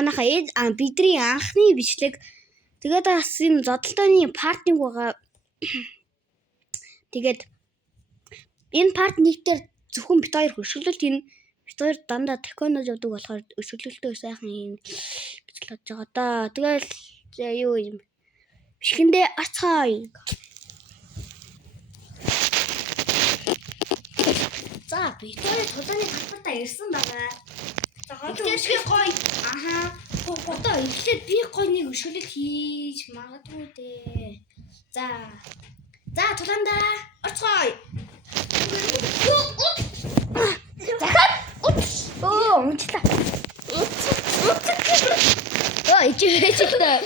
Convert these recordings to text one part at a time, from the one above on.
манайха бидний анхны бичлэг тэгээд бас энэ зодолтооны part 1 байгаа. Тэгээд энэ part 1 дээр зөвхөн бит хоёр хөшөглөлт энэ бит хоёр дандаа технож явдаг болохоор өшөглөлтөө сайхан юм гэж л бодож байгаа да. Тэгэл юу юм бишгэндээ арцгаая. За бит хоёр тулааны талбартаа ирсэн байгаа. За хойд гоё. Аха. Одоо эхлээд би гоё нэг өшөглөл хийж магадгүй дээ. За тулаанда орцгоё. Захад унчлаа. Ичээчтэй.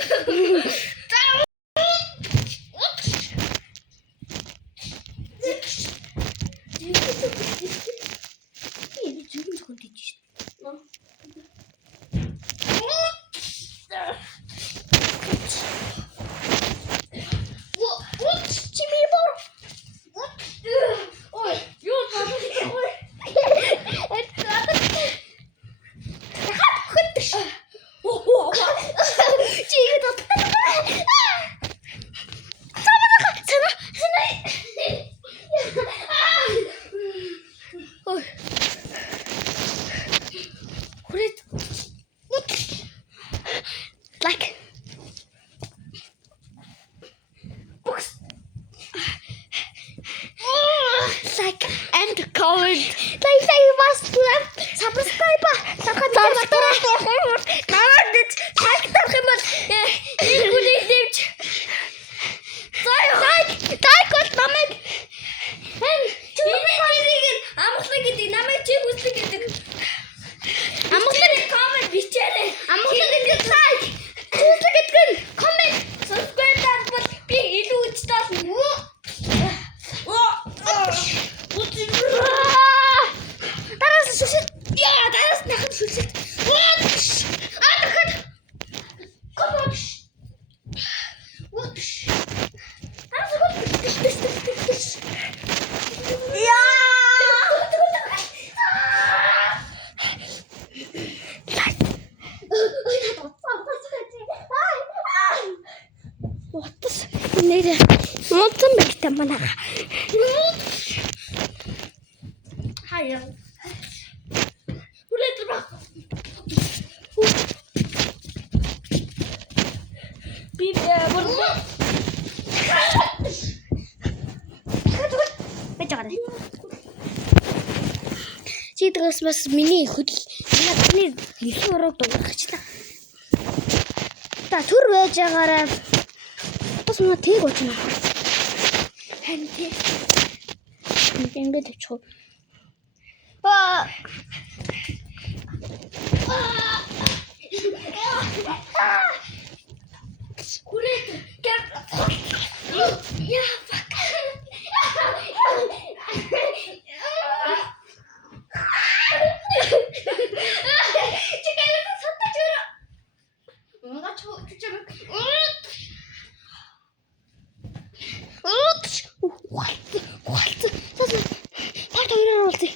Like and comment. Like was subscribe. Neydi? Unuttum belki bana. Hayır. Buraya dur bak. Bir burada. Becak. Чи дээс бас миний хөдөл миний их өрөөд дуурчихлаа. Та түр байж байгаарай. Бас маа тэг очно. Хэн тэг. Ингээд очих. Хүрээд